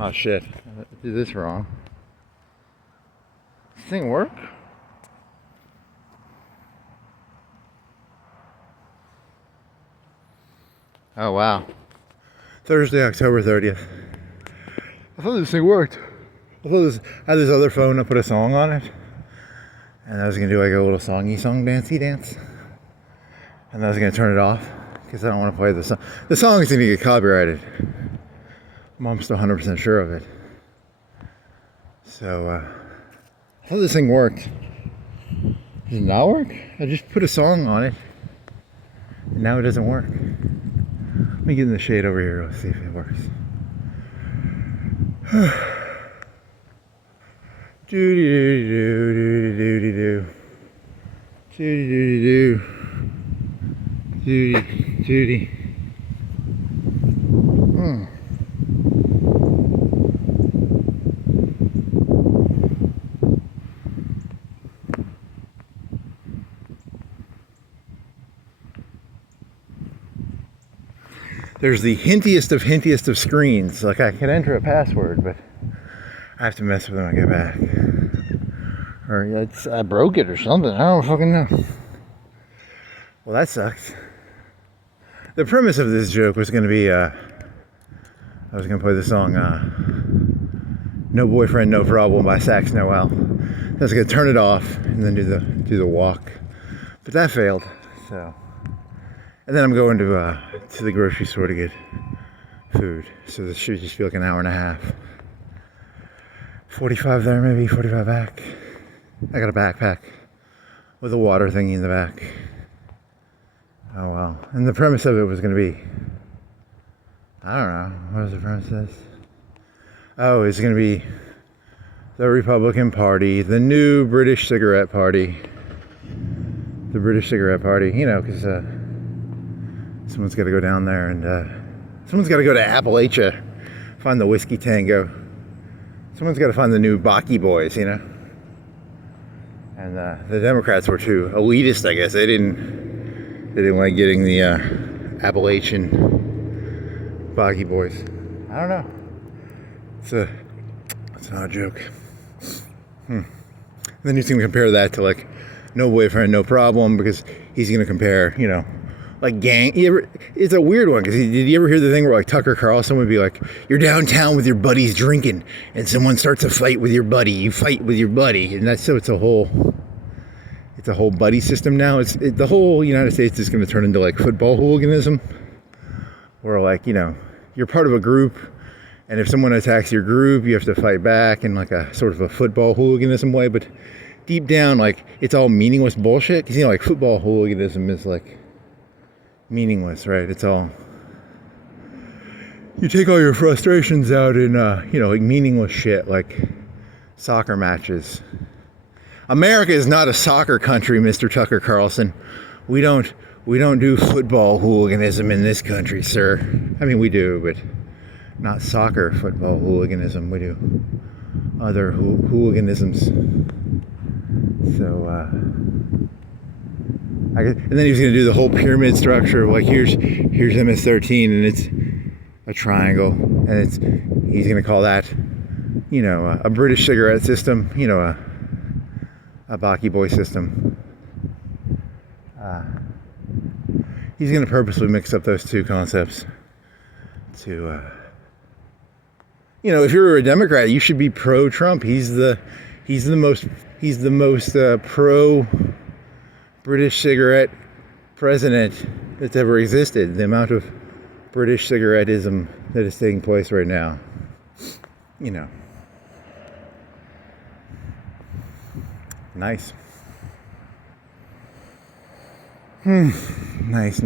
Oh shit, I did this wrong. This thing work? Oh wow. Thursday, October 30th. I thought this thing worked. I had this other phone, I put a song on it. And I was gonna do like a little dancey dance. And I was gonna turn it off because I don't want to play the song. The song is gonna get copyrighted. I'm still 100% sure of it. So, I thought this thing worked. Does it not work? I just put a song on it. And now it doesn't work. Let me get in the shade over here. Let's see if it works. Doody-doody-doo, doody-doody-doo. Doody-doody. There's the hintiest of screens. Like I can enter a password, but I have to mess with it when I get back. Or I broke it or something. I don't fucking know. Well, that sucks. The premise of this joke was going to be, I was going to play the song "No Boyfriend No Problem" by Sax Noel. I was going to turn it off and then do the walk, but that failed. So. And then I'm going to the grocery store to get food. So this should just be like an hour and a half. 45 there, maybe 45 back. I got a backpack with a water thingy in the back. Oh well. And the premise of it was going to be, I don't know, what was the premise of this? Oh, it's going to be the Republican Party, the new British cigarette party. The British cigarette party, you know, because someone's got to go down there and someone's got to go to Appalachia, find the whiskey tango. Someone's got to find the new Baki boys, you know. And the Democrats were too elitist, I guess. They didn't like getting the Appalachian Baki boys. I don't know. It's not a joke. And then he's going to compare that to like No Boyfriend No Problem, because he's going to compare, you know, like gang. It's a weird one, because did you ever hear the thing where like Tucker Carlson would be like, you're downtown with your buddies drinking and someone starts a fight with your buddy, you fight with your buddy, and that's, so it's a whole buddy system now. The whole United States is going to turn into like football hooliganism, where like, you know, you're part of a group, and if someone attacks your group, you have to fight back in like a sort of a football hooliganism way. But deep down, like, it's all meaningless bullshit, because, you know, like football hooliganism is like meaningless, right? It's all, you take all your frustrations out in you know, like meaningless shit like soccer matches. America is not a soccer country, Mr. Tucker Carlson. We don't do football hooliganism in this country, sir. I mean, we do, but not soccer football hooliganism. We do other hooliganisms. So and then he was going to do the whole pyramid structure of like, here's MS-13, and it's a triangle, and he's going to call that, you know, a British cigarette system, you know, a Baki boy system. He's going to purposely mix up those two concepts to, you know, if you're a Democrat, you should be pro-Trump. He's the most pro British cigarette president that's ever existed. The amount of British cigarettism that is taking place right now, you know. Nice. Nice.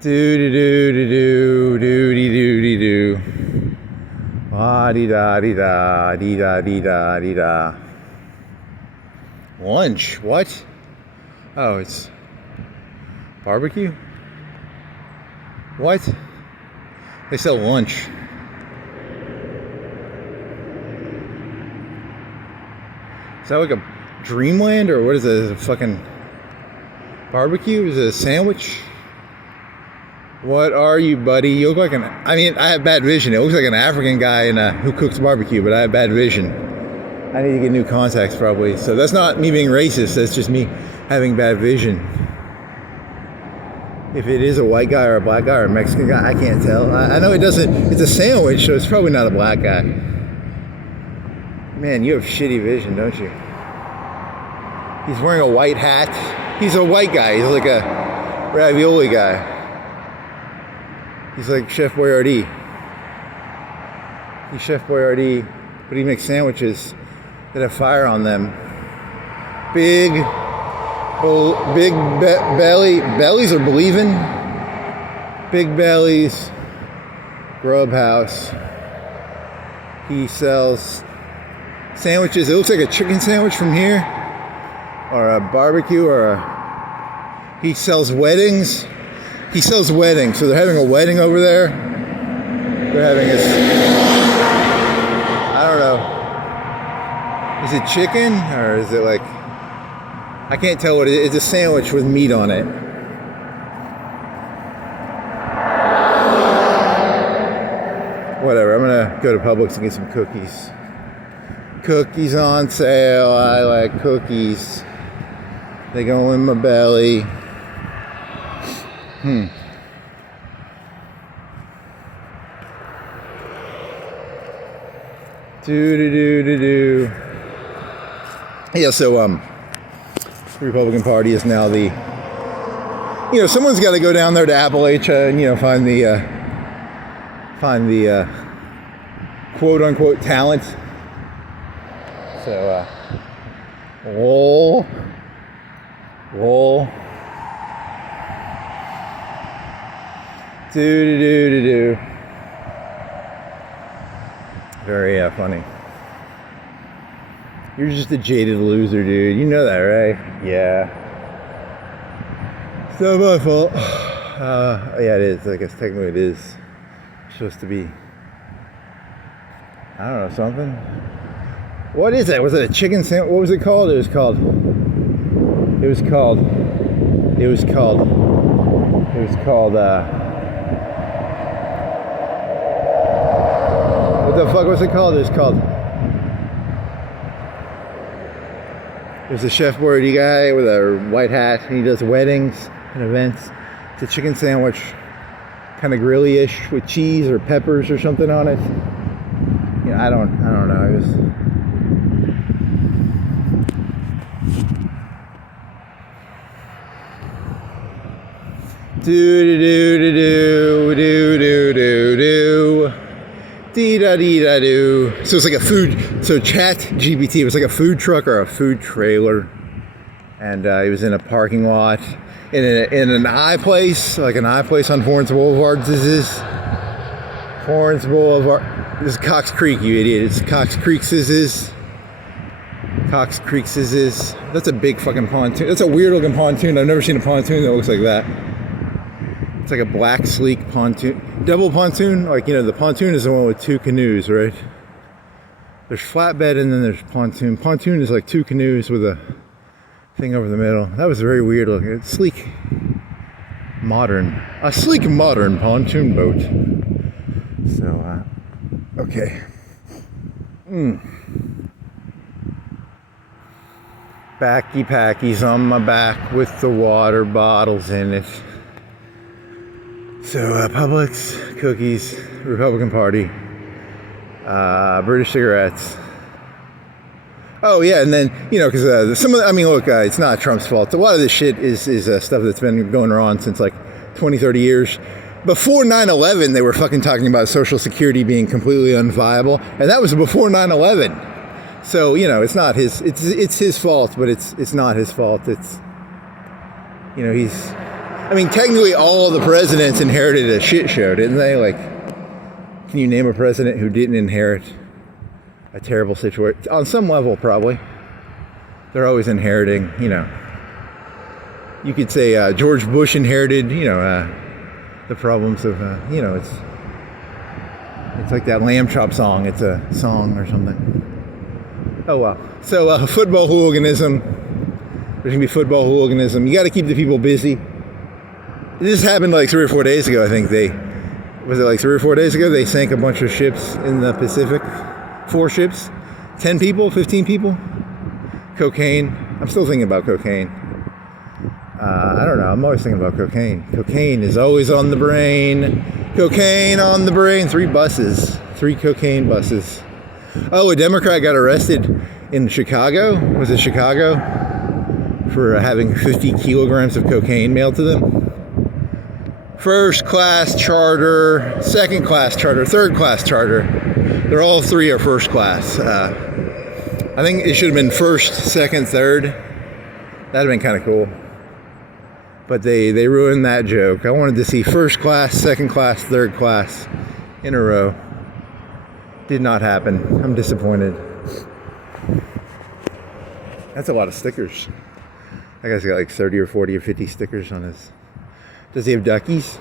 Do-do-do-do-do-do-do-do-do. Ah-dee-da-dee-da, dee-da-dee-da-dee-da. Lunch? What? Oh, it's barbecue? What? They sell lunch. Is that like a Dreamland, or what is it? Is it a fucking barbecue? Is it a sandwich? What are you, buddy? You look like I have bad vision. It looks like an African guy who cooks barbecue, but I have bad vision. I need to get new contacts probably. So that's not me being racist. That's just me having bad vision. If it is a white guy or a black guy or a Mexican guy, I can't tell. I know it doesn't. It's a sandwich, so it's probably not a black guy. Man, you have shitty vision, don't you? He's wearing a white hat. He's a white guy. He's like a ravioli guy. He's like Chef Boyardee. He's Chef Boyardee, but he makes sandwiches that have fire on them. Bellies are believing. Big Bellies. Grub House. He sells sandwiches. It looks like a chicken sandwich from here, or a barbecue, he sells weddings. He sells weddings. So they're having a wedding over there. They're having I don't know. Is it chicken or is it like, I can't tell what it is. It's a sandwich with meat on it. Whatever, I'm gonna go to Publix and get some cookies. Cookies on sale. I like cookies. They go in my belly. Do. Yeah, so the Republican Party is now the, someone's got to go down there to Appalachia and find the quote unquote talent. So roll. Do. Very funny. You're just a jaded loser, dude. You know that, right? Yeah. It's not my fault. Yeah, it is. I guess technically it is. It's supposed to be, I don't know, something. What is that? Was it a chicken sandwich? What was it called? It was called. What the fuck was it called? It was a Chef Boyardee guy with a white hat, and he does weddings and events. It's a chicken sandwich, kind of grilly-ish with cheese or peppers or something on it. I don't know. It was. Do. Dee-da-dee-da-doo. So it's like a food, so Chat GPT, it was like a food truck or a food trailer. And he was in a parking lot in an iPlace, like an iPlace on Florence Boulevard. This is Cox Creek, you idiot. It's Cox Creek. Cox Creek. That's a big fucking pontoon. That's a weird looking pontoon. I've never seen a pontoon that looks like that. It's like a black, sleek pontoon. Double pontoon, like, the pontoon is the one with two canoes, right? There's flatbed and then there's pontoon. Pontoon is like two canoes with a thing over the middle. That was very weird looking. It's sleek, modern. A sleek, modern pontoon boat. So, okay. Backy packies on my back with the water bottles in it. So, Publix, cookies, Republican Party, British cigarettes. Oh, yeah, and then, because look, it's not Trump's fault. A lot of this shit is stuff that's been going on since, 20, 30 years. Before 9/11, they were fucking talking about Social Security being completely unviable, and that was before 9/11. So, it's not his, it's his fault, but it's not his fault. It's, technically all the presidents inherited a shit show, didn't they? Can you name a president who didn't inherit a terrible situation? On some level, probably. They're always inheriting, You could say George Bush inherited, the problems of, it's like that lamb chop song. It's a song or something. Oh, well. So, football hooliganism. There's going to be football hooliganism. You got to keep the people busy. This happened like 3 or 4 days ago, I think. Was it like 3 or 4 days ago? They sank a bunch of ships in the Pacific. 4 ships. 10 people, 15 people. Cocaine. I'm still thinking about cocaine. I don't know. I'm always thinking about cocaine. Cocaine is always on the brain. Cocaine on the brain. 3 buses. 3 cocaine buses. Oh, a Democrat got arrested in Chicago. Was it Chicago? For having 50 kilograms of cocaine mailed to them. First class charter, second class charter, third class charter. They're all 3 are first class. I think it should have been first, second, third. That'd have been kind of cool. But they ruined that joke. I wanted to see first class, second class, third class in a row. Did not happen. I'm disappointed. That's a lot of stickers. That guy's got like 30 or 40 or 50 stickers on his. Does he have duckies?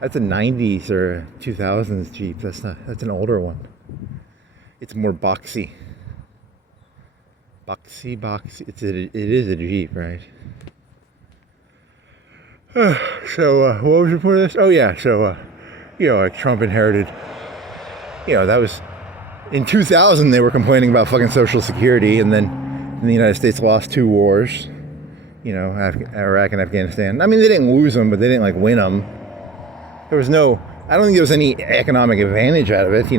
That's a 90s or a 2000s Jeep. That's an older one. It's more boxy. Boxy. It is a Jeep, right? So, what was your point of this? Oh, yeah. So, like Trump inherited, that was in 2000, they were complaining about fucking Social Security, and then the United States lost 2 wars, Iraq and Afghanistan. I mean, they didn't lose them, but they didn't like win them. I don't think there was any economic advantage out of it,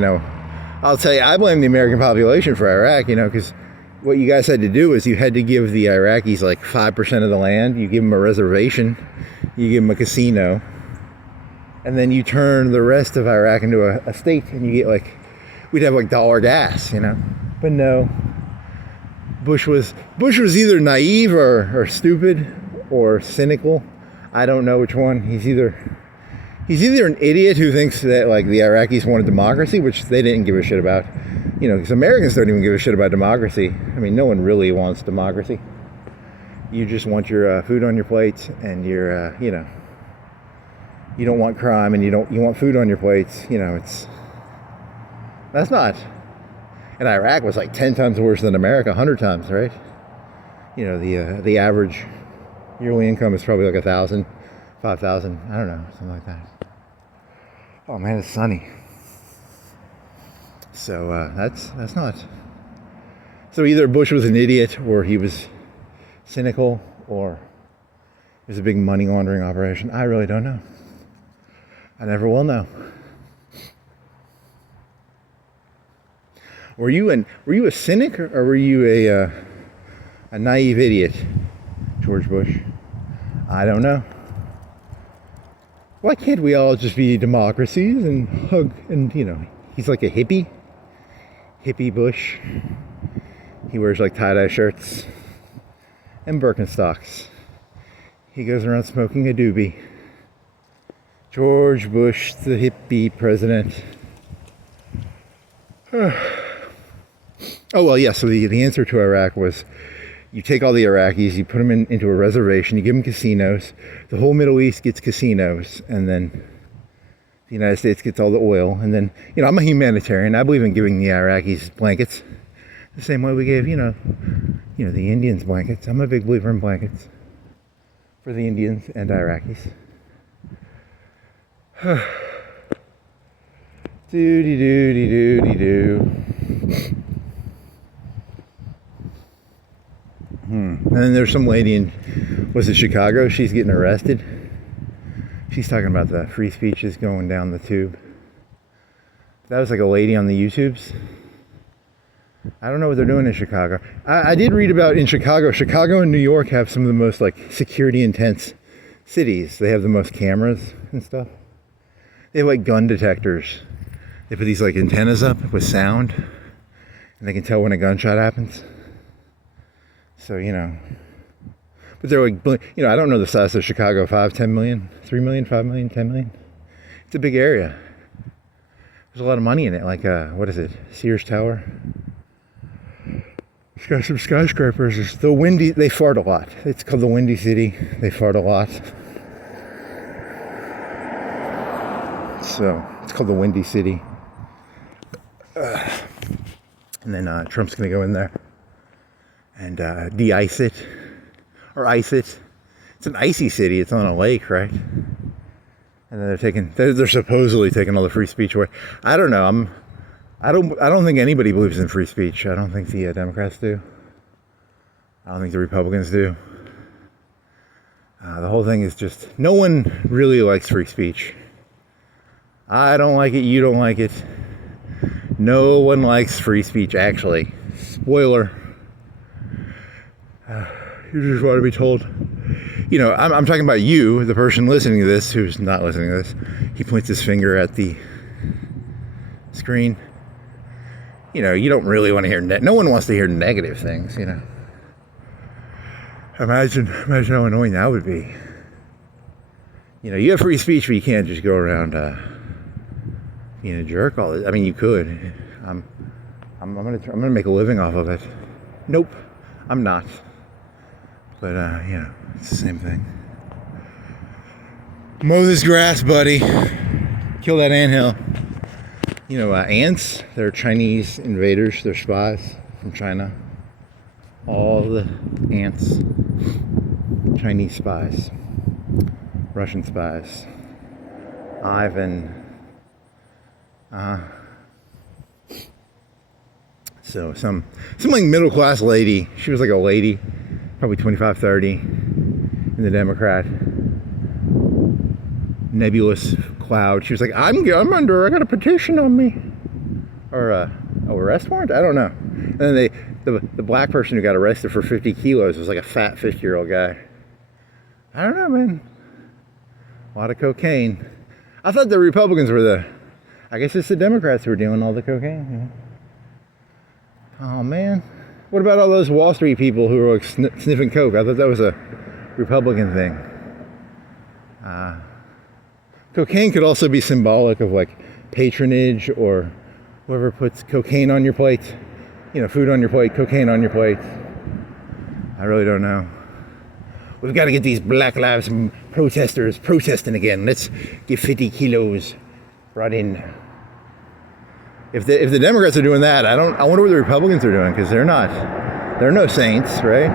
I'll tell you, I blame the American population for Iraq, because what you guys had to do is you had to give the Iraqis like 5% of the land. You give them a reservation, you give them a casino, and then you turn the rest of Iraq into a state, and you get we'd have like dollar gas, But no, Bush was either naive or stupid or cynical. I don't know which one. He's either an idiot who thinks that like the Iraqis wanted democracy, which they didn't give a shit about. Because Americans don't even give a shit about democracy. I mean, no one really wants democracy. You just want your food on your plates, and your, you don't want crime, and you want food on your plates. That's not. And Iraq was like 10 times worse than America, 100 times, right? The average yearly income is probably like 1,000, 5,000. I don't know, something like that. Oh man, it's sunny. So that's not. So either Bush was an idiot, or he was cynical, or it was a big money laundering operation. I really don't know. I never will know. Were you a cynic, or were you a naive idiot, George Bush? I don't know. Why can't we all just be democracies and hug? And he's like a hippie Bush. He wears like tie-dye shirts and Birkenstocks. He goes around smoking a doobie. George Bush, the hippie president. Oh, well, yeah, so the answer to Iraq was you take all the Iraqis, you put them into a reservation, you give them casinos, the whole Middle East gets casinos, and then the United States gets all the oil, and then, I'm a humanitarian. I believe in giving the Iraqis blankets the same way we gave, the Indians blankets. I'm a big believer in blankets for the Indians and Iraqis. Doody-doody-doody-doo. And then there's some lady was it Chicago? She's getting arrested. She's talking about the free speeches going down the tube. That was like a lady on the YouTubes. I don't know what they're doing in Chicago. I did read about in Chicago and New York have some of the most like security intense cities. They have the most cameras and stuff. They have like gun detectors. They put these like antennas up with sound, and they can tell when a gunshot happens. So, but they're like, I don't know the size of Chicago, 5, 10 million, 3 million, 5 million, 10 million. It's a big area. There's a lot of money in it. Like, what is it? Sears Tower. It's got some skyscrapers. They fart a lot. It's called the Windy City. They fart a lot. So, it's called the Windy City. And then Trump's going to go in there and de-ice it, or ice it, It's an icy city. It's on a lake, right? And then they're supposedly taking all the free speech away. I don't know. I don't think anybody believes in free speech. I don't think the Democrats do. I don't think the Republicans do. The whole thing is just, no one really likes free speech. I don't like it. You don't like it. No one likes free speech, actually. Spoiler. You just want to be told. You know, I'm talking about you, the person listening to this, who's not listening to this. He points his finger at the screen. You know, you don't really want to hear, no one wants to hear negative things, you know. Imagine how annoying that would be. You know, you have free speech, but you can't just go around being a jerk all the. I mean, you could. I'm gonna make a living off of it. Nope, I'm not. But you know, it's the same thing. Mow this grass, buddy. Kill that anthill. You know, ants. They're Chinese invaders. They're spies from China. All the ants. Chinese spies. Russian spies. Ivan. So some like middle class lady. She was like a lady, probably 25, 30, in the Democrat nebulous cloud. She was like, I got a petition on me, or a arrest warrant. I don't know. And then the black person who got arrested for 50 kilos was like a fat 50-year-old guy. I don't know, man. A lot of cocaine. I thought the Republicans were I guess it's the Democrats who were doing all the cocaine. Yeah. Oh, man. What about all those Wall Street people who were like sniffing coke? I thought that was a Republican thing. Cocaine could also be symbolic of like patronage, or whoever puts cocaine on your plate. You know, food on your plate, cocaine on your plate. I really don't know. We've got to get these Black Lives protesters protesting again. Let's get 50 kilos brought in. If the Democrats are doing that, I wonder what the Republicans are doing, because they're no saints, right?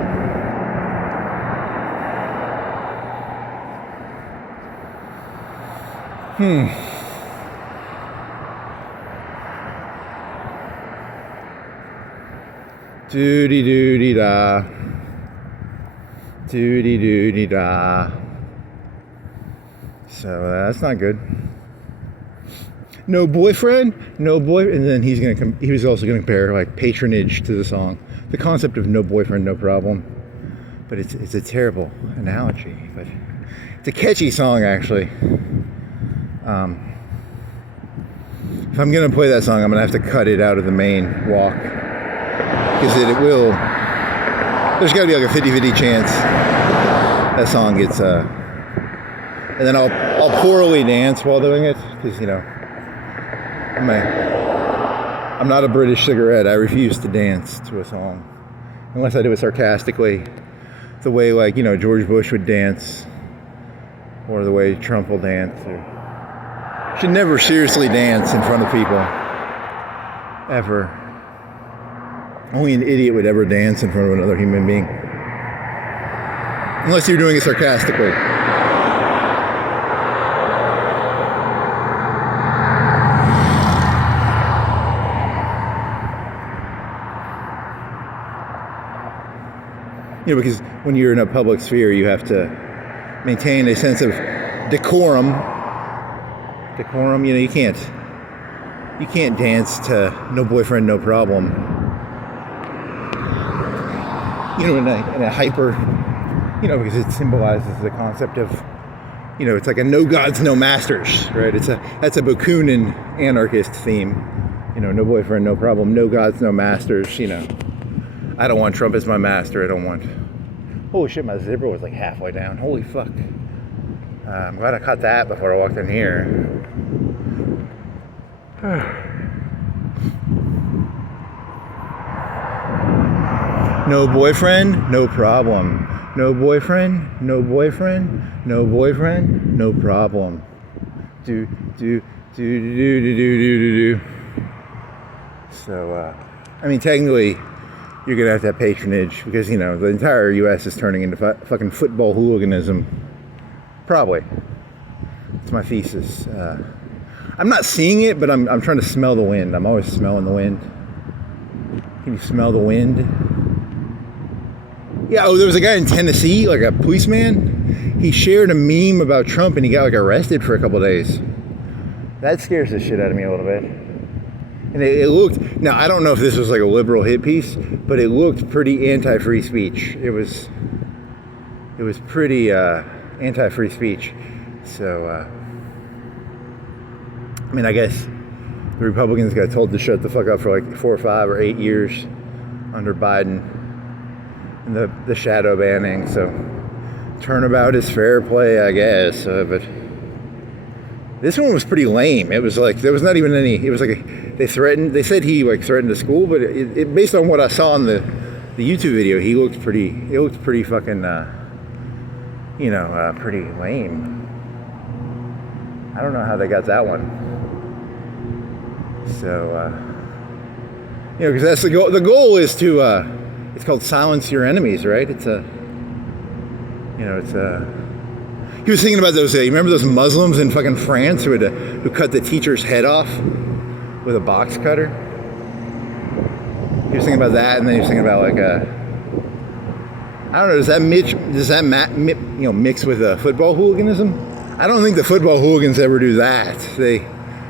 Doody doody da. Doody doody da. So that's not good. No boyfriend, no boy, and then he was also gonna compare like patronage to the song. The concept of no boyfriend, no problem. But it's a terrible analogy, but it's a catchy song actually. If I'm gonna play that song, I'm gonna have to cut it out of the main walk, because it will. There's gotta be like a 50-50 chance that song gets and then I'll poorly dance while doing it, because you know I'm not a British cigarette. I refuse to dance to a song unless I do it sarcastically, the way like, you know, George Bush would dance, or the way Trump will dance. Or should never seriously dance in front of people, ever. Only an idiot would ever dance in front of another human being, unless you're doing it sarcastically. You know, because when you're in a public sphere, you have to maintain a sense of decorum. You know, you can't dance to No Boyfriend, No Problem. You know, in a hyper, you know, because it symbolizes the concept of, you know, it's like a no gods, no masters, right? That's a Bakunin anarchist theme. You know, no boyfriend, no problem, no gods, no masters, you know. I don't want Trump as my master. I don't want. Holy shit, my zipper was like halfway down. Holy fuck. I'm glad I caught that before I walked in here. No boyfriend, no problem. No boyfriend, no boyfriend, no boyfriend, no problem. Do. So, I mean, technically, you're going to have patronage because, you know, the entire U.S. is turning into fucking football hooliganism. Probably. It's my thesis. I'm not seeing it, but I'm trying to smell the wind. I'm always smelling the wind. Can you smell the wind? Yeah, oh, there was a guy in Tennessee, like a policeman. He shared a meme about Trump and he got like arrested for a couple of days. That scares the shit out of me a little bit. And it looked, now I don't know if this was like a liberal hit piece, but it looked pretty anti-free speech. It was pretty anti-free speech. So, I mean, I guess the Republicans got told to shut the fuck up for like 4 or 5 or 8 years under Biden and the shadow banning. So turnabout is fair play, I guess. But this one was pretty lame. It was like, there was not even any, it was like, they said he like threatened the school, but it based on what I saw in the YouTube video, it looked pretty fucking, pretty lame. I don't know how they got that one. So, because that's the goal. The goal is to, it's called silence your enemies, right? He was thinking about those, you remember those Muslims in fucking France who cut the teacher's head off with a box cutter? He was thinking about that, and then he was thinking about like I don't know, does that mix with football hooliganism? I don't think the football hooligans ever do that.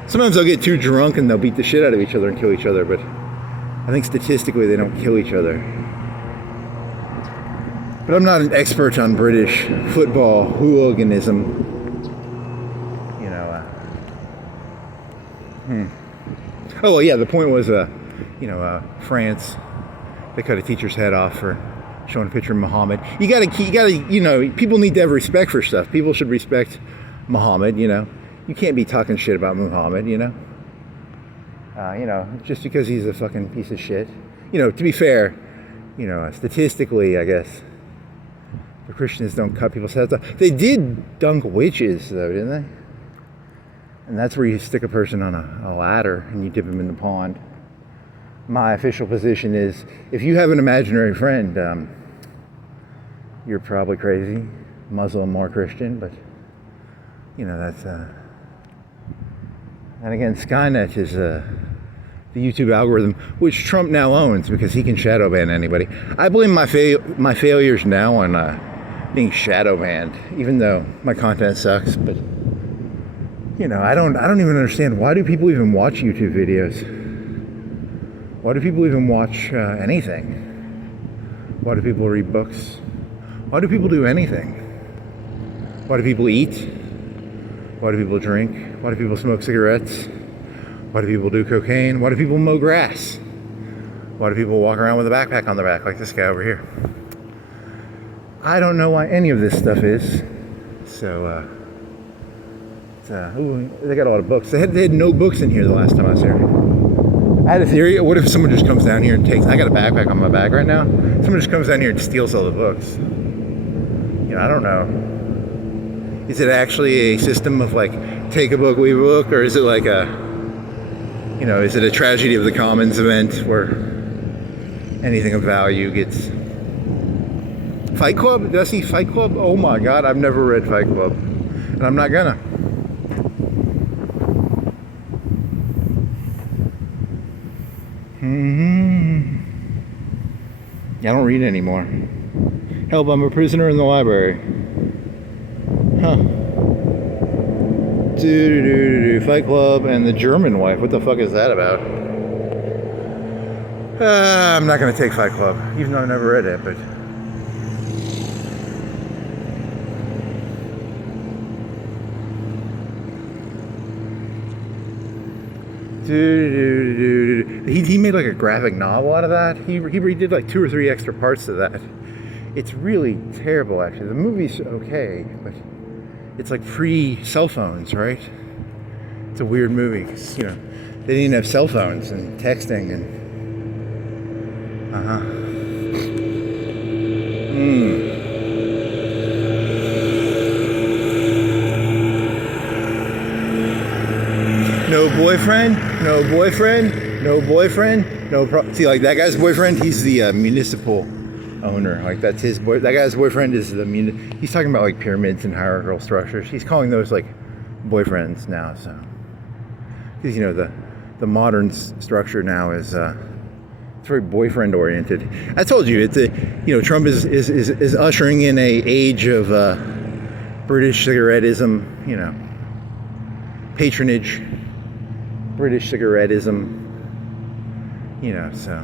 Sometimes they'll get too drunk and they'll beat the shit out of each other and kill each other, but I think statistically they don't kill each other. But I'm not an expert on British football hooliganism. Oh, well, yeah, the point was, France, they cut a teacher's head off for showing a picture of Muhammad. You gotta, people need to have respect for stuff. People should respect Muhammad, You can't be talking shit about Muhammad, just because he's a fucking piece of shit. To be fair, statistically, I guess, the Christians don't cut people's heads off. They did dunk witches, though, didn't they? And that's where you stick a person on a ladder and you dip him in the pond. My official position is, if you have an imaginary friend, you're probably crazy, Muslim or Christian, but, that's, and again, Skynet is the YouTube algorithm, which Trump now owns because he can shadow ban anybody. I blame my failures now on being shadow banned, even though my content sucks, but, I don't even understand, why do people even watch YouTube videos? Why do people even watch anything? Why do people read books? Why do people do anything? Why do people eat? Why do people drink? Why do people smoke cigarettes? Why do people do cocaine? Why do people mow grass? Why do people walk around with a backpack on their back like this guy over here? I don't know why any of this stuff is. So, they got a lot of books. They had no books in here the last time I was here. I had a theory. What if someone just comes down here and takes... I got a backpack on my back right now. Someone just comes down here and steals all the books. I don't know. Is it actually a system of like, take a book, leave a book? Or is it like is it a tragedy of the commons event where anything of value gets... Fight Club? Did I see Fight Club? Oh my God, I've never read Fight Club. And I'm not gonna. I don't read anymore. Help, I'm a prisoner in the library. Huh. Fight Club and the German wife. What the fuck is that about? I'm not gonna take Fight Club, even though I've never read it, but... He made like a graphic novel out of that. He did like 2 or 3 extra parts to that. It's really terrible, actually. The movie's okay, but it's like pre-cell phones, right? It's a weird movie, because, they didn't have cell phones and texting and... No boyfriend, no boyfriend, no boyfriend, See, like that guy's boyfriend, he's the municipal owner. Like that's his boy. That guy's boyfriend is the he's talking about like pyramids and hierarchical structures. He's calling those like boyfriends now. So, because you know the modern structure now is it's very boyfriend oriented. I told you it's Trump is ushering in a age of British cigarettism. You know, patronage, British cigarettism. You know, so.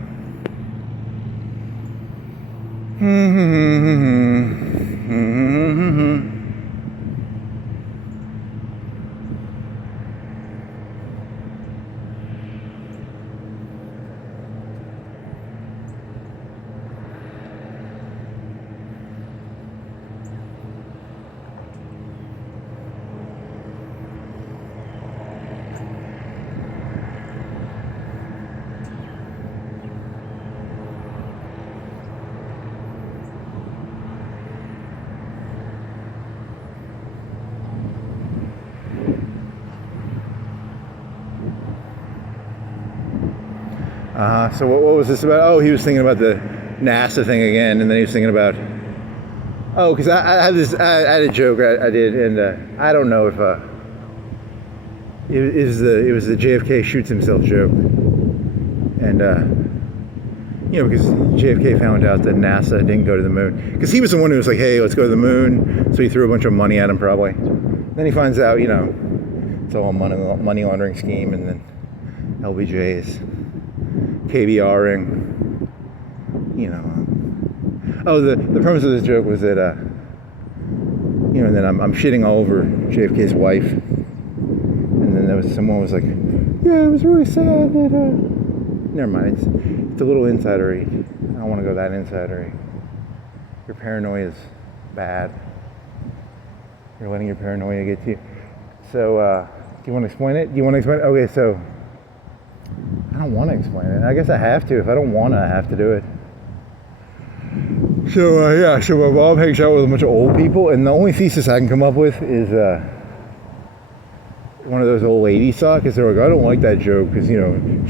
So what was this about? Oh, he was thinking about the NASA thing again, and then he was thinking about, because I had a joke I did, and I don't know if it was the JFK shoots himself joke, and because JFK found out that NASA didn't go to the moon, because he was the one who was like, hey, let's go to the moon, so he threw a bunch of money at him probably. Then he finds out, it's all a money laundering scheme, and then LBJ's KBRing, the premise of this joke was that, and then I'm shitting all over JFK's wife, and then someone was like, yeah, it was really sad that, never mind, it's a little insidery. I don't want to go that insidery. Your paranoia is bad. You're letting your paranoia get to you. So, do you want to explain it? Okay, so, I don't want to explain it. I guess I have to. If I don't want to, I have to do it. So, so my mom hangs out with a bunch of old people, and the only thesis I can come up with is one of those old ladies saw, because they're like, I don't like that joke, because,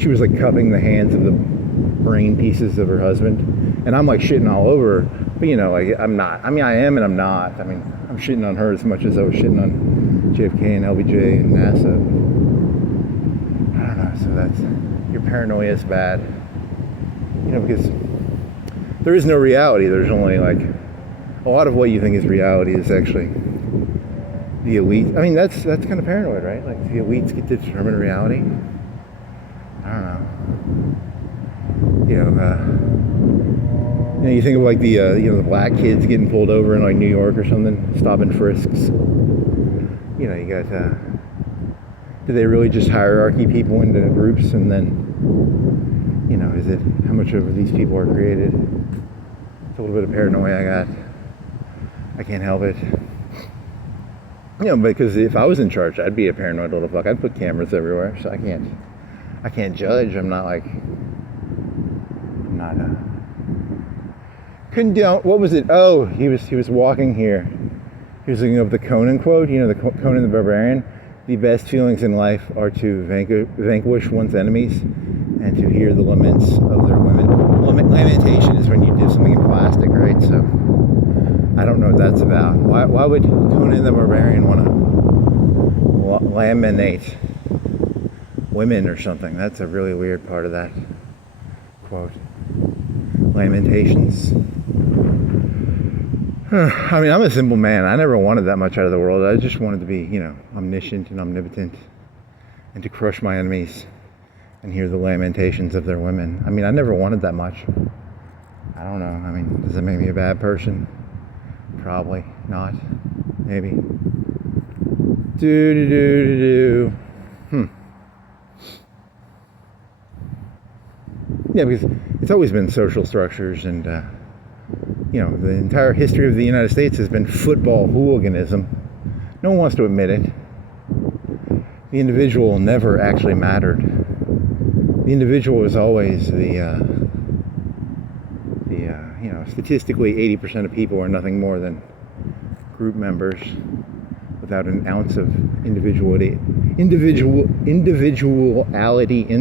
she was like cupping the hands of the brain pieces of her husband, and I'm like shitting all over her, but I'm not. I mean, I am and I'm not. I mean, I'm shitting on her as much as I was shitting on JFK and LBJ and NASA. I don't know, so that's... Your paranoia is bad, because there is no reality. There's only like a lot of what you think is reality is actually the elite. I mean, that's kind of paranoid, right? Like the elites get to determine reality. I don't know. You think of like the black kids getting pulled over in like New York or something, stop and frisks. You got. Do they really just hierarchy people into groups, and then, is it how much of these people are created? It's a little bit of paranoia I got. I can't help it. Because if I was in charge, I'd be a paranoid little fuck. I'd put cameras everywhere, so I can't judge. Condone. What was it? Oh, he was walking here. He was thinking of the Conan quote. The Conan the Barbarian. The best feelings in life are to vanquish one's enemies and to hear the laments of their women. Lamentation is when you do something in plastic, right? So I don't know what that's about. Why would Conan the Barbarian want to laminate women or something? That's a really weird part of that quote. Lamentations. I mean, I'm a simple man. I never wanted that much out of the world. I just wanted to be, omniscient and omnipotent, and to crush my enemies and hear the lamentations of their women. I mean, I never wanted that much. I don't know. I mean, does that make me a bad person? Probably not. Maybe. Yeah, because it's always been social structures, and the entire history of the United States has been football hooliganism. No one wants to admit it. The individual never actually mattered. The individual is always statistically 80% of people are nothing more than group members without an ounce of individuality in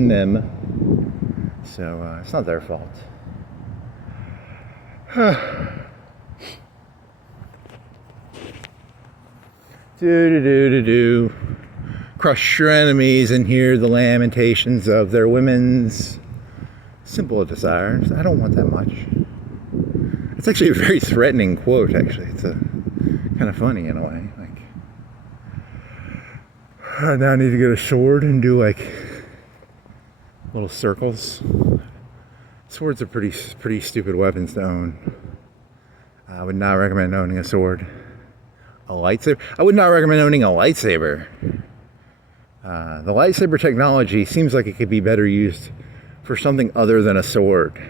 them. So it's not their fault. Do. Crush your enemies and hear the lamentations of their women's simple desires. I don't want that much. It's actually a very threatening quote, actually. It's a kind of funny in a way. Like, I now need to get a sword and do like little circles. Swords are pretty stupid weapons to own. I would not recommend owning a sword. A lightsaber? I would not recommend owning a lightsaber. The lightsaber technology seems like it could be better used for something other than a sword.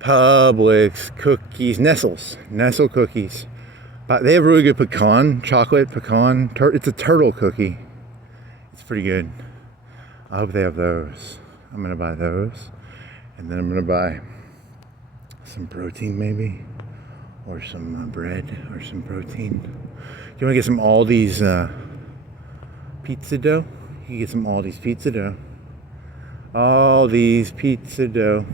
Publix cookies, Nestle cookies. But they have really good chocolate pecan. It's a turtle cookie. It's pretty good. I hope they have those. I'm gonna buy those, and then I'm gonna buy some protein maybe, or some bread, or some protein. Do you want to get some Aldi's pizza dough? You can get some Aldi's pizza dough. Aldi's pizza dough.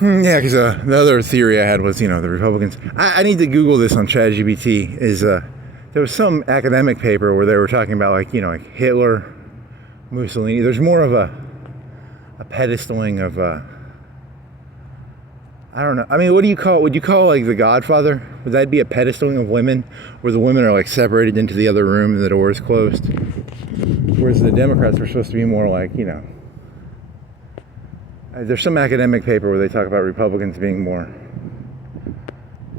Yeah, because the other theory I had was, the Republicans. I need to Google this on ChatGPT. There was some academic paper where they were talking about like Hitler, Mussolini. There's more of a pedestaling of I don't know. I mean, what do you call? Would you call like The Godfather? Would that be a pedestaling of women, where the women are like separated into the other room and the door is closed? Whereas the Democrats were supposed to be more like, there's some academic paper where they talk about Republicans being more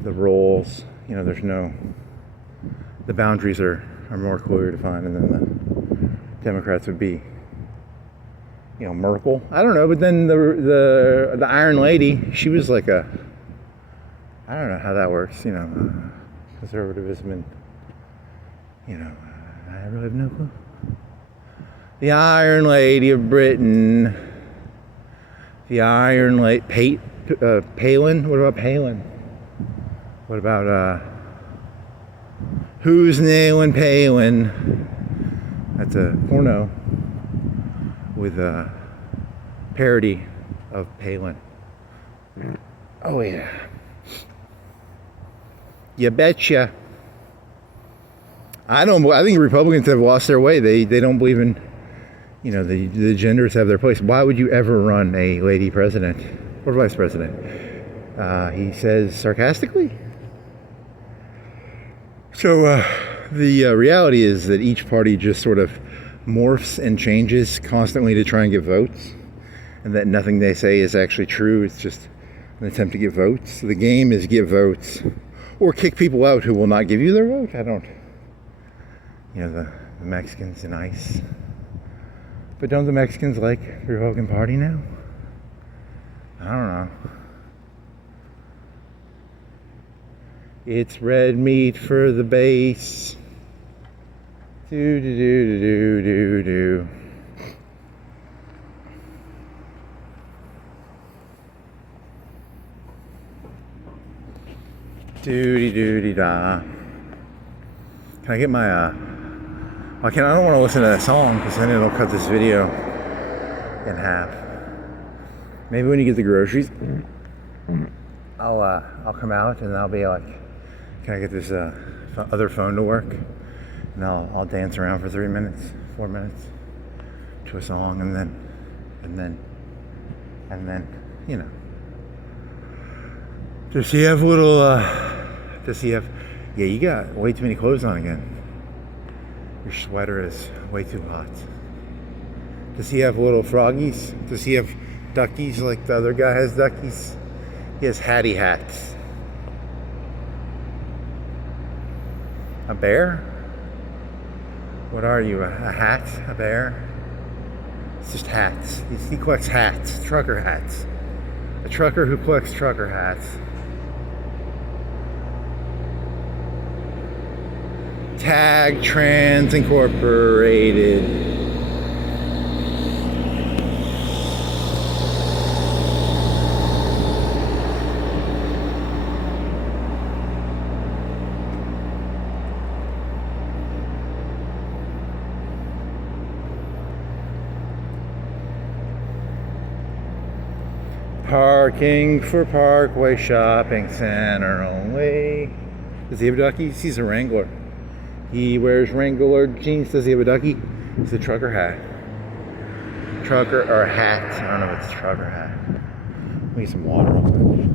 the roles. There's no. The boundaries are more clearly defined, and then the Democrats would be, Merkel. I don't know, but then the Iron Lady, she was like I don't know how that works, conservatism and, I really have no clue. The Iron Lady of Britain, the Iron Lady, Palin. What about Palin? What about Who's Nailing Palin? That's a porno with a parody of Palin. Oh yeah. You betcha. I think Republicans have lost their way. They don't believe in, the genders have their place. Why would you ever run a lady president or vice president? He says sarcastically. So the reality is that each party just sort of morphs and changes constantly to try and get votes, and that nothing they say is actually true. It's just an attempt to get votes. So the game is get votes or kick people out who will not give you their vote. I don't, the Mexicans and ICE. But don't the Mexicans like the Republican Party now? I don't know. It's red meat for the base. Do. Doody da. Can I get my I don't want to listen to that song because then it'll cut this video in half. Maybe when you get the groceries, I'll come out and I'll be like, can I get this other phone to work? And I'll dance around for 4 minutes to a song, and then does he have yeah, you got way too many clothes on again. Your sweater is way too hot. Does he have little froggies? Does he have duckies like the other guy has duckies? He has hattie hats. A bear? What are you, a hat? A bear? It's just hats. He collects hats, trucker hats. A trucker who collects trucker hats. Tag Trans Incorporated. Parking for Parkway Shopping Center only. Does he have a ducky? He's a Wrangler. He wears Wrangler jeans. Does he have a ducky? It's a trucker hat. Trucker or hat. I don't know if it's a trucker hat. Let me get some water real quick.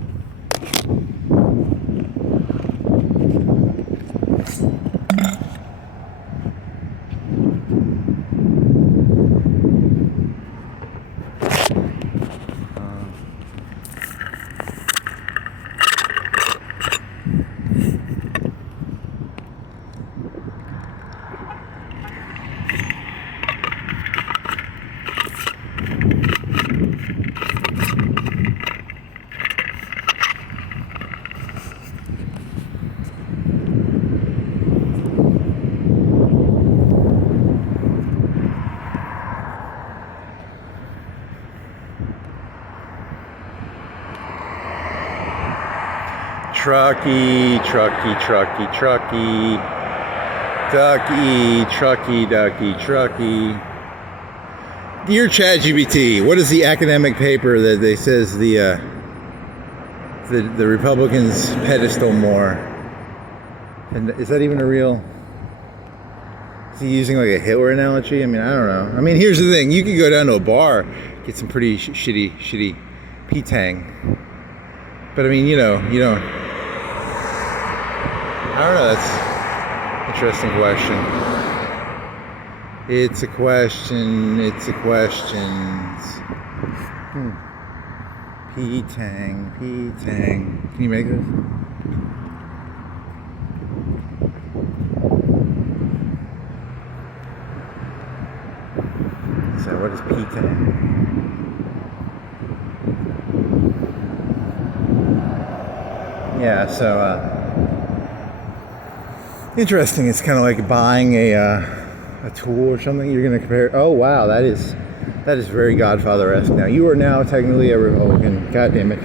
Trucky, trucky, trucky, trucky, ducky, trucky, ducky, trucky. Dear ChatGPT, what is the academic paper that they says the Republicans pedestal more? And is that even a real? Is he using like a Hitler analogy? I mean, I don't know. I mean, here's the thing: you could go down to a bar, get some pretty shitty P-tang, but I mean, you don't. I don't know, that's an interesting question. It's a question. P-tang. Can you make this? So what is P-tang? Yeah, so interesting. It's kind of like buying a tool or something. You're going to compare. Oh wow, that is very Godfather-esque. Now you are now technically a Republican. God damn it.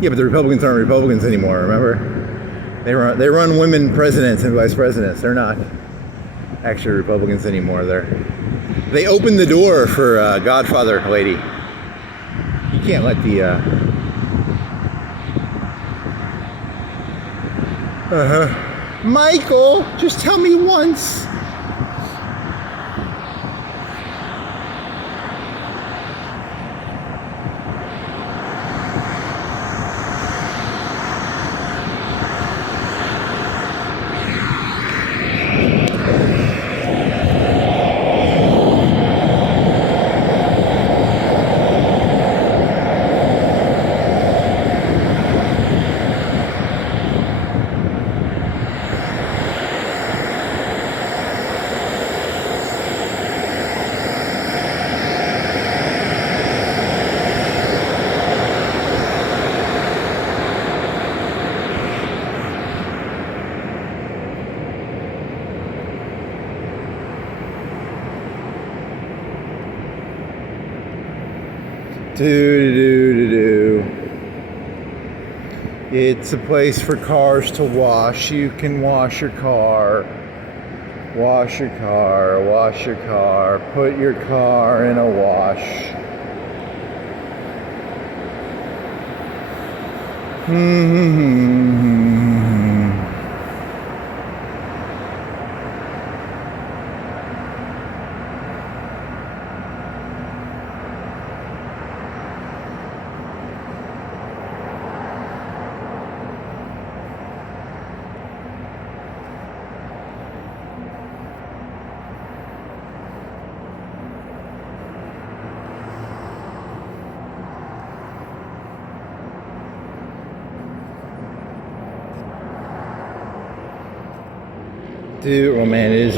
Yeah, but the Republicans aren't Republicans anymore. Remember, they run women presidents and vice presidents. They're not actually Republicans anymore. They opened the door for Godfather lady. You can't let the Michael, just tell me once. It's a place for cars to wash. You can wash your car. Wash your car. Wash your car. Put your car in a wash. Dude, oh man, it's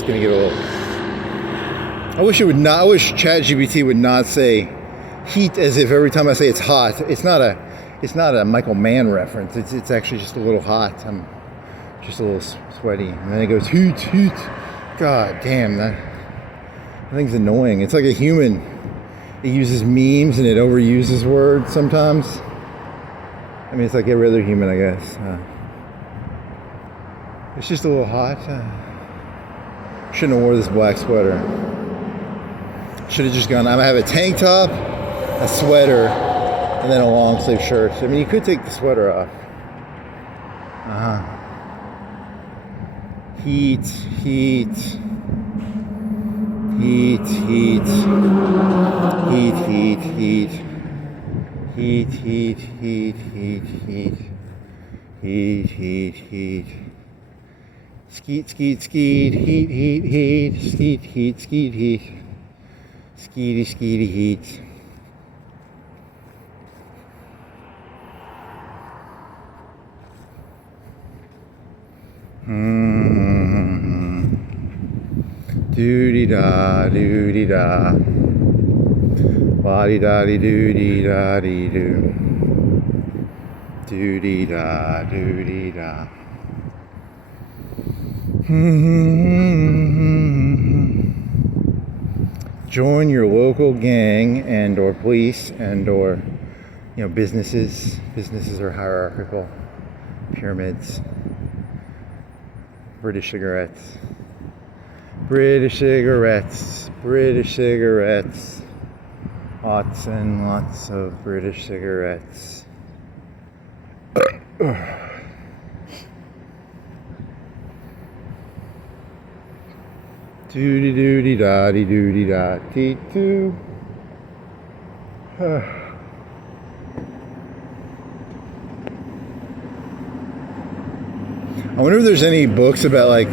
gonna get a little. I wish ChatGPT would not say heat as if every time I say it's hot. It's not a Michael Mann reference. It's actually just a little hot. I'm just a little sweaty, and then it goes heat. God damn, that thing's annoying. It's like a human. It uses memes and it overuses words sometimes. I mean, it's like every other human, I guess. It's just a little hot. Shouldn't have wore this black sweater. Should have just gone, I'm gonna have a tank top, a sweater, and then a long sleeve shirt. I mean, you could take the sweater off. Heat, heat, heat, heat, heat, heat, heat, heat, heat, heat, heat, heat, heat, heat. Skeet, skeet, skeet, heat, heat, heat, skeet, heat, skeet, heat, skeety, skeety, heat. Doo-dee-da, doo-dee-da. La-dee-da-dee-doo-dee-da-dee-doo. Doo-dee-da, doo-dee-da. Join your local gang and or police and or businesses. Businesses are hierarchical pyramids. British cigarettes. British cigarettes. British cigarettes. Lots and lots of British cigarettes. Doody doody da dee doody da dee doo. I wonder if there's any books about never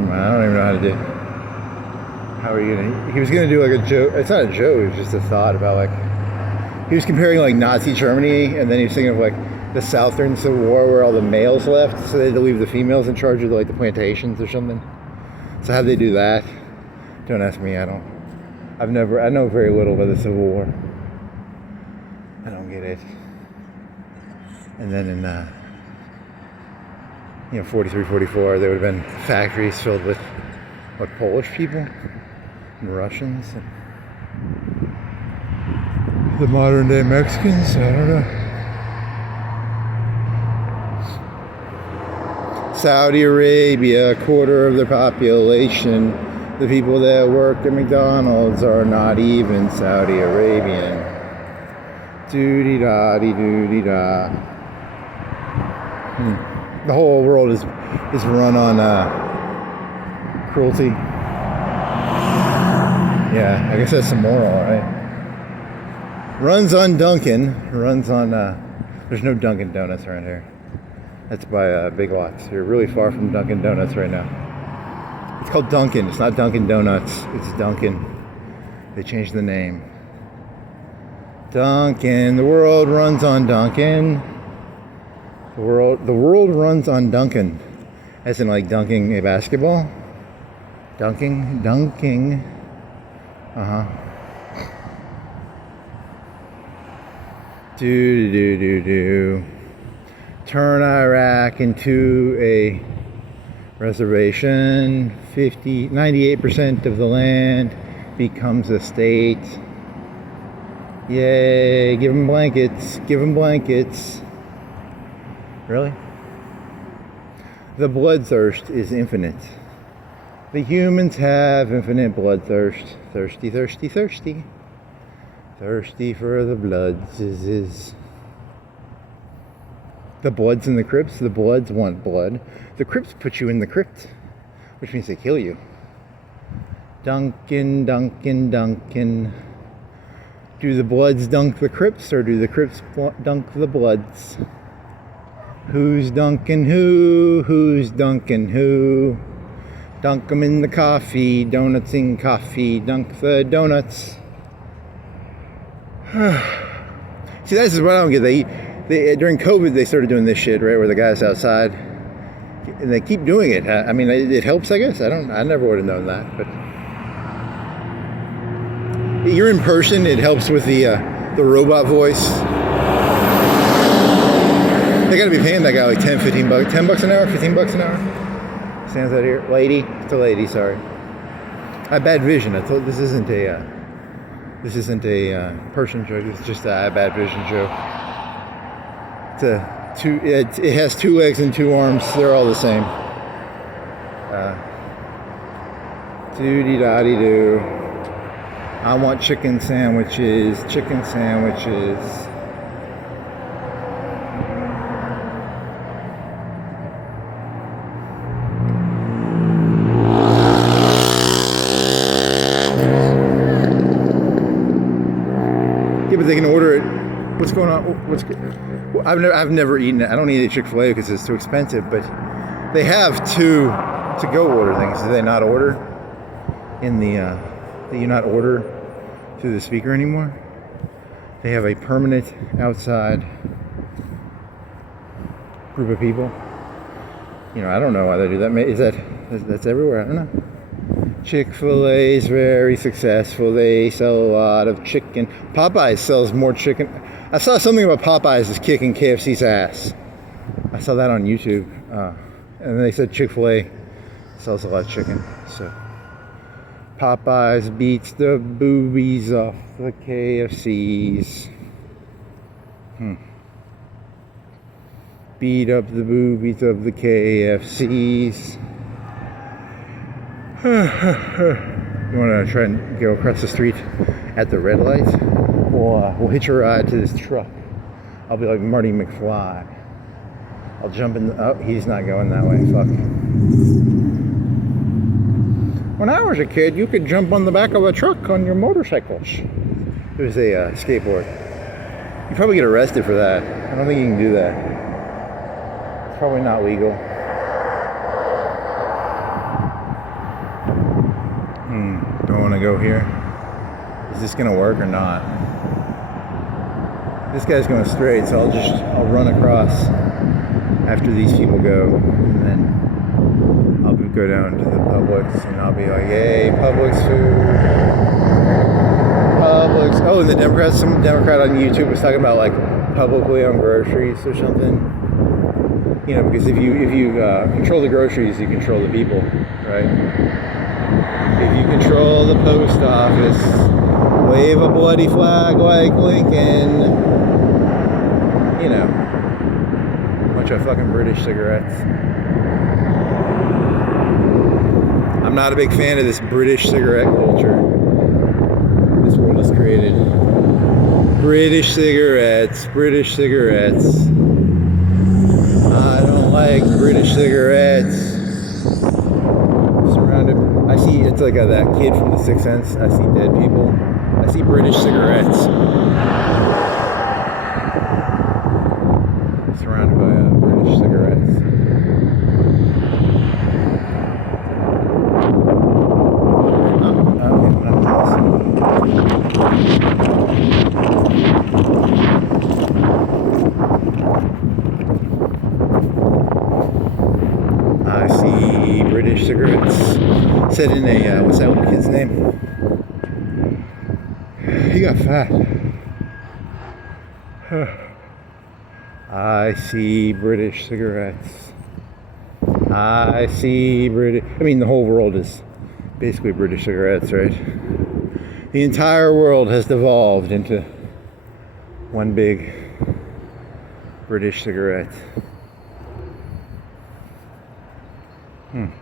mind, I don't even know how to do. How are you gonna? He was gonna do like a joke. It's not a joke. It was just a thought about he was comparing Nazi Germany, and then he was thinking of the South during the Civil War, where all the males left, so they had to leave the females in charge of the plantations or something. So how'd they do that? Don't ask me. I know very little about the Civil War. I don't get it. And then in 43, 44, there would have been factories filled with Polish people and Russians and the modern day Mexicans. I don't know. Saudi Arabia, a quarter of their population. The people that work at McDonald's are not even Saudi Arabian. Doody da dee doody da. The whole world is run on cruelty. Yeah, I guess that's some moral, right? Runs on Dunkin'. Runs on. There's no Dunkin' Donuts around here. That's by Big Lots. You're really far from Dunkin' Donuts right now. It's called Dunkin'. It's not Dunkin' Donuts. It's Dunkin'. They changed the name. Dunkin'. The world runs on Dunkin'. The world runs on Dunkin'. As in dunking a basketball. Dunking. Do. Turn Iraq into a reservation. 98% of the land becomes a state. Yay, give them blankets. Really? The bloodthirst is infinite. The humans have infinite bloodthirst. Thirsty. Thirsty for the bloods is. The Bloods and the Crips. The Bloods want blood. The Crips put you in the crypt, which means they kill you. Dunkin'. Do the Bloods dunk the Crips, or do the Crips dunk the Bloods? Who's dunking who? Who's dunking who? Dunk 'em in the coffee. Donuts in coffee. Dunk the donuts. See, this is what I don't get. They during COVID, they started doing this shit, right, where the guy's outside, and they keep doing it. I mean, it helps, I guess. I never would have known that, but you're in person. It helps with the robot voice. They gotta be paying that guy $10, $15, $10 an hour, $15 an hour. Stands out here, lady. It's a lady. Sorry. I have bad vision. I told this isn't a person joke. It's just a bad vision joke. It has 2 legs and 2 arms. They're all the same. Doody-da-dee-doo. I want chicken sandwiches, chicken sandwiches. Yeah, but they can order it. What's going on? I've never eaten it. I don't eat at Chick-fil-A because it's too expensive, but they have two to-go order things. Do they not order in the, do you not order through the speaker anymore? They have a permanent outside group of people. You know, I don't know why they do that. That's everywhere? I don't know. Chick-fil-A is very successful. They sell a lot of chicken. Popeyes sells more chicken. I saw something about Popeyes is kicking KFC's ass. I saw that on YouTube. And they said Chick-fil-A sells a lot of chicken. So Popeyes beats the boobies off the KFC's. Beat up the boobies of the KFC's. You want to try and go across the street at the red light? We'll hitch a ride to this truck. I'll be like Marty McFly. I'll jump in. Oh, he's not going that way. Fuck. When I was a kid, you could jump on the back of a truck on your motorcycles. It was a skateboard. You probably get arrested for that. I don't think you can do that. It's probably not legal. Don't want to go here. Is this gonna work or not? This guy's going straight, so I'll run across after these people go, and then I'll go down to the Publix, and I'll be like, "Yay, Publix food!" Publix. Oh, and some Democrat on YouTube was talking about like publicly on groceries or something. You know, because if you control the groceries, you control the people, right? If you control the post office, wave a bloody flag like Lincoln. You know, bunch of fucking British cigarettes. I'm not a big fan of this British cigarette culture this world has created. British cigarettes, British cigarettes. I don't like British cigarettes. Surrounded, I see, it's like that kid from The Sixth Sense. I see dead people. I see British cigarettes. Surrounded by British cigarettes. I see British cigarettes. Said in a, what's that kid's name? He got fat. I see British cigarettes. I see British. I mean, the whole world is basically British cigarettes, right? The entire world has devolved into one big British cigarette.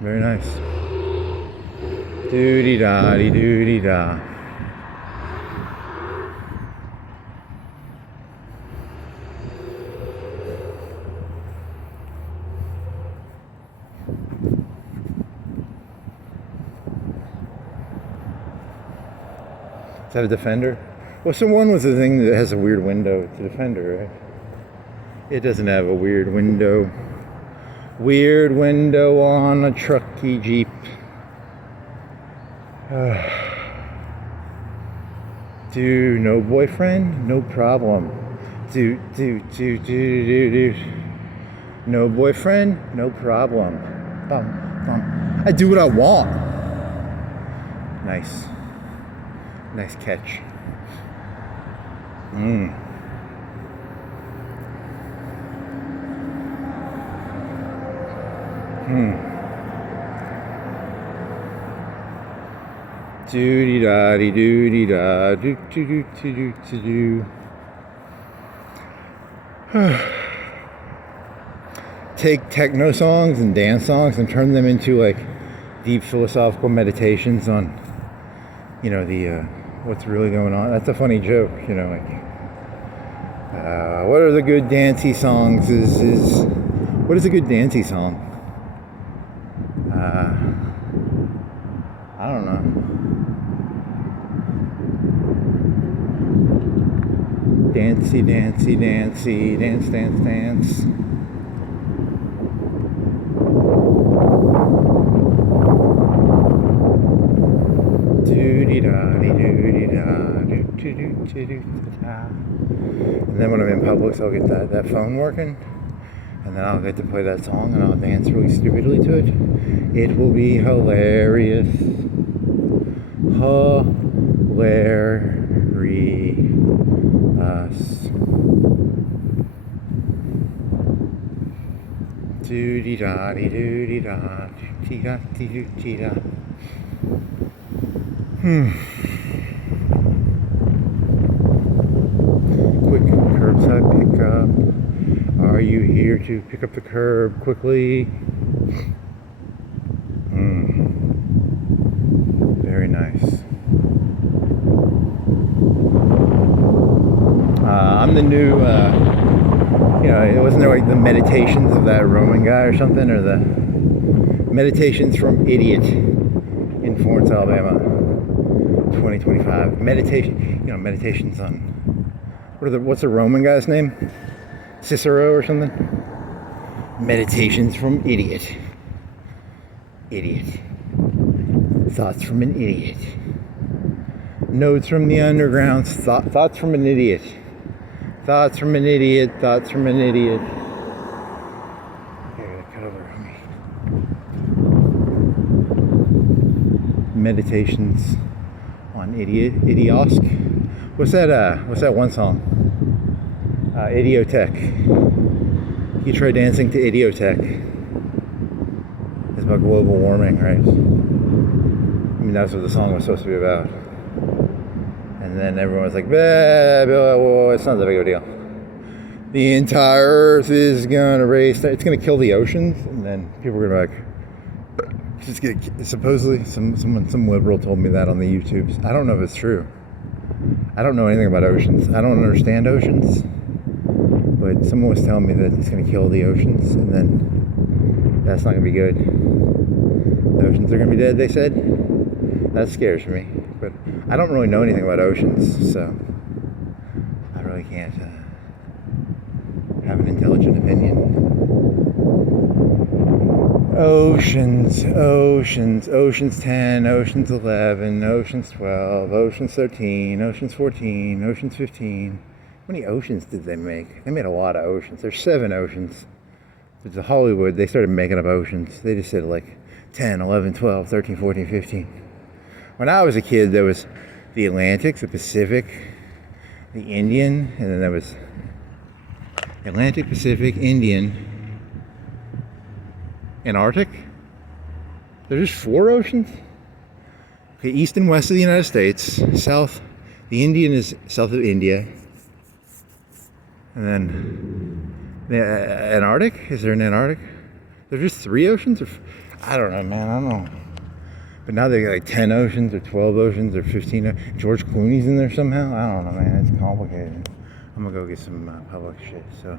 Very nice. Doody-da-dee, doody-da. Is that a Defender? Well, one was the thing that has a weird window. It's a Defender, right? It doesn't have a weird window. Weird window on a trucky Jeep. Do no boyfriend? No problem. Do. No boyfriend? No problem. I do what I want. Nice. Nice catch. Doody-da-dee, doody-da, do-do-do-do-do-do. Take techno songs and dance songs and turn them into like deep philosophical meditations on, you know, the what's really going on. That's a funny joke, you know, like what are the good dancey songs? What is a good dancey song? I don't know. Dancey, dancey, dancey, dance, dance, dance. And then when I'm in Publix, I'll get that phone working, and then I'll get to play that song, and I'll dance really stupidly to it. It will be hilarious. Hilarious. Doo-dee-da-dee-doo-dee-da, dee-da-dee-doo-dee-da. Quick curbside pickup. Are you here to pick up the curb quickly? Very nice. I'm the new, you know, wasn't there like the meditations of that Roman guy or something, or the meditations from Idiot in Florence, Alabama, 2025. Meditation, you know, meditations on, what's the Roman guy's name? Cicero or something? Meditations from Idiot. Idiot. Thoughts from an idiot. Notes from the underground. Thoughts from an idiot. Thoughts from an idiot. Thoughts from an idiot. Okay, I gotta cut over on me. Meditations on Idiosk. What's that one song? Idiotech. You try dancing to Idiotech. It's about global warming, right? I mean, that's what the song was supposed to be about. And then everyone was like, it's not that big of a deal. The entire Earth is gonna race. It's gonna kill the oceans, and then people are gonna be like, supposedly some liberal told me that on the YouTubes. I don't know if it's true. I don't know anything about oceans. I don't understand oceans. But someone was telling me that it's going to kill the oceans, and then that's not going to be good. The oceans are going to be dead, they said. That scares me. But I don't really know anything about oceans, so I really can't have an intelligent opinion. Oceans, oceans, oceans 10, oceans 11, oceans 12, oceans 13, oceans 14, oceans 15. How many oceans did they make? They made a lot of oceans. There's 7 oceans. There's a Hollywood, they started making up oceans. They just said like 10, 11, 12, 13, 14, 15. When I was a kid, there was the Atlantic, the Pacific, the Indian, and then there was Atlantic, Pacific, Indian, Antarctic. There's just 4 oceans? Okay, east and west of the United States. South, the Indian is south of India. And then the Antarctic? Is there an Antarctic? There's just 3 oceans? I don't know, man. I don't know. But now they got like 10 oceans or 12 oceans or 15. George Clooney's in there somehow? I don't know, man. It's complicated. I'm going to go get some Publix shit, so...